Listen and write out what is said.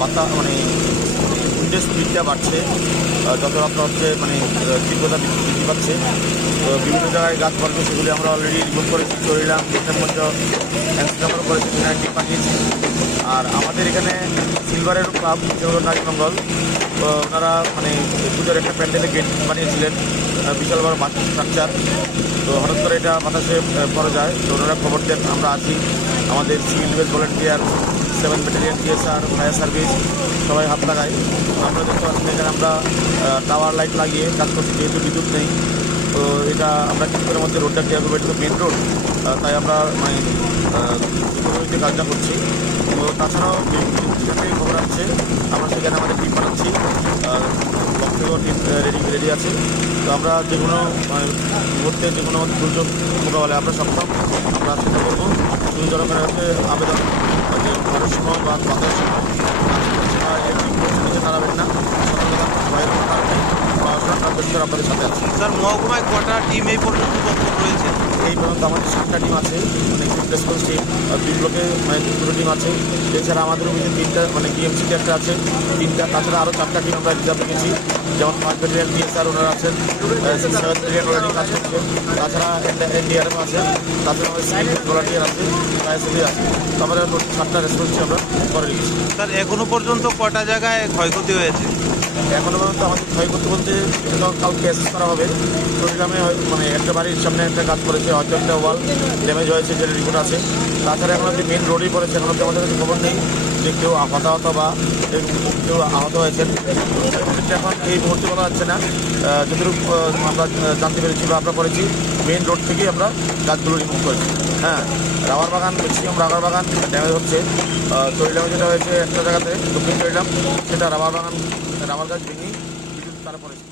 বাতা মানে উইন্ডের স্পিডটা বাড়ছে, যত রাত্রা হচ্ছে মানে তীব্রতা বৃদ্ধি পাচ্ছে। তো বিভিন্ন জায়গায় গাছ পড়ছে, সেগুলি আমরা অলরেডি রিমুভ করেছি, চলিলাম মধ্যে হ্যান্ডস্টাম্পার করেছি, টিপ পাঠিয়েছি। আর আমাদের এখানে সিলভারের ক্লাব নাজমঙ্গল, তো ওনারা মানে পুজোর একটা প্যান্ডেলে গেট বানিয়েছিলেন, বিশাল বড় বাস স্ট্রাকচার। তো হঠাৎ করে এটা বাতাসে পড়ে যায়, তো ওনারা খবর দেন, আমরা আছি। আমাদের civil defence volunteer, 7 battalion TSR, fire service সবাই হাত লাগায়। আমরা দেখতে পাচ্ছি এখানে আমরা টাওয়ার লাইট লাগিয়ে কাজ করছি, যেহেতু বিদ্যুৎ নেই। তো এটা আমরা কী করে মধ্যে রোডটা ক্লিয়ার করবো, এটা তো মেন রোড, তাই আমরা মানে কাজটা করছি। তো তাছাড়াও যেখানে খবর আসছে আমরা সেখানে আমাদের টিম বানাচ্ছি, ব্লক থেকেও টিম রেডি আছে। তো আমরা যে কোনো মুহূর্তে যে কোনো দুর্যোগ মোকাবেলায় আমরা সক্ষম, আমরা চেষ্টা করবো। শুধু জনগণের কাছে আবেদন যে ঘরের সময় বা বাজারের সময় নিচে দাঁড়াবেন না, সতর্কতা ভয়ের কোনো কারণ নেই। পরিষ্কার আপনাদের সাথে আছে। স্যার, মহকুমায় কটা টিম এই পর্যন্ত তৎপর রয়েছে? এই পর্যন্ত আমাদের 7টা টিম আছে, মানে কুইক রেসপন্স টিম, 2 ব্লকে মানে 2 টিম আছে। এছাড়া আমাদের অফিসে 3টা মানে ডিএমসিতে একটা আছে 3টা, তাছাড়া আরও 4টা টিম আমরা রিজার্ভ রেখেছি। যেমন 5 ব্যাটালিয়ন টিএসআর ওনারা আছেন, 7 ব্যাটালিয়ন ওনারা কাজ করছে, তাছাড়া এনডিআরএফ আছে, তাছাড়া আমাদের সিভিল ভলান্টিয়ার আছে, আইএসএফ আছে। তো আমরা 7টা রেসপন্স টিম আমরা করে রেখেছি। স্যার, এখনো পর্যন্ত কটা জায়গায় ক্ষয়ক্ষতি হয়েছে? এখনও পর্যন্ত আমাদের ক্ষয়ক্ষতি বলতে কাউকে অ্যাসেস করা হবে। চট্টগ্রামে মানে একটা বাড়ির সামনে একটা কাজ করেছে, হয়তো একটা ওয়াল ড্যামেজ হয়েছে, যেটা রিপোর্ট আছে। তাছাড়া এখন অব্দি মেন রোডেই পড়েছে, এখন অব্দি আমাদের কাছে খবর নেই যে কেউ হতাহত বা কেউ আহত হয়েছেন। এখন এই মুহূর্তে বলা যাচ্ছে না, যতটুকু আমরা জানতে পেরেছি বা আমরা করেছি, মেন রোড থেকেই আমরা গাছগুলো রিমুভ করেছি। হ্যাঁ, রাবার বাগান, ম্যাক্সিমাম রাবার বাগান ড্যামেজ হচ্ছে। চরিলামে যেটা হয়েছে একটা জায়গাতে, দক্ষিণ চরিলাম, সেটা রাবার বাগান, রাবার গাছ ভেঙেই বিদ্যুৎ তারা পড়েছে।